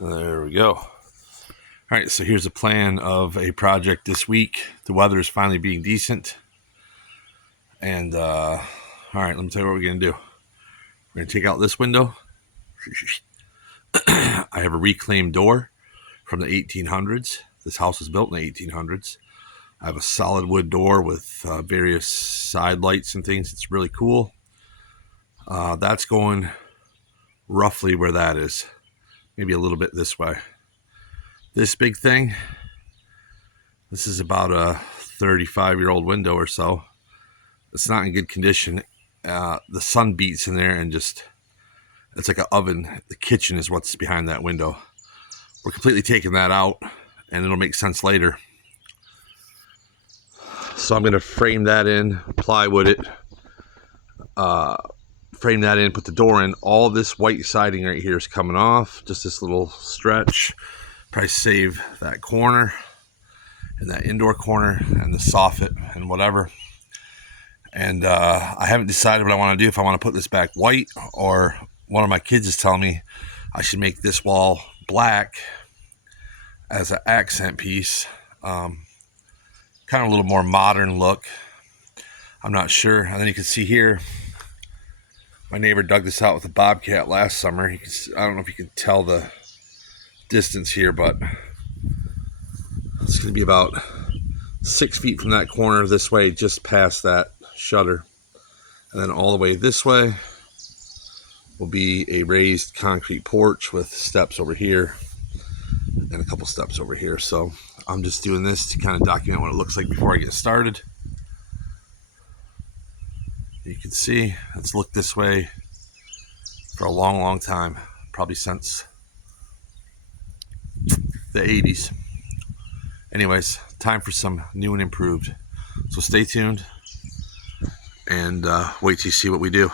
There we go. All right, so here's a plan of a project this week. The weather is finally being decent. And, all right, let me tell you what we're going to do. We're going to take out this window. I have a reclaimed door from the 1800s. This house was built in the 1800s. I have a solid wood door with various side lights and things. It's really cool. That's going roughly where that is. Maybe a little bit this way. This big thing, this is about a 35-year-old window or so. It's not in good condition. The sun beats in there and just, it's like an oven. The kitchen is what's behind that window. We're completely taking that out, and it'll make sense later. So I'm going to frame that in, plywood it, frame that in, put the door in. All this white siding right here is coming off, just this little stretch. Probably save that corner and that indoor corner and the soffit and whatever. And I haven't decided what I want to do, if I want to put this back white, or one of my kids is telling me I should make this wall black as an accent piece. Kind of a little more modern look. I'm not sure. And then you can see here, my neighbor dug this out with a bobcat last summer. I don't know if you can tell the distance here, but it's going to be about 6 feet from that corner this way, just past that shutter. And then all the way this way will be a raised concrete porch with steps over here and a couple steps over here. So I'm just doing this to kind of document what it looks like before I get started. You can see it's looked this way for a long time, probably since the 80s. Anyways, time for some new and improved. So stay tuned and wait till you see what we do.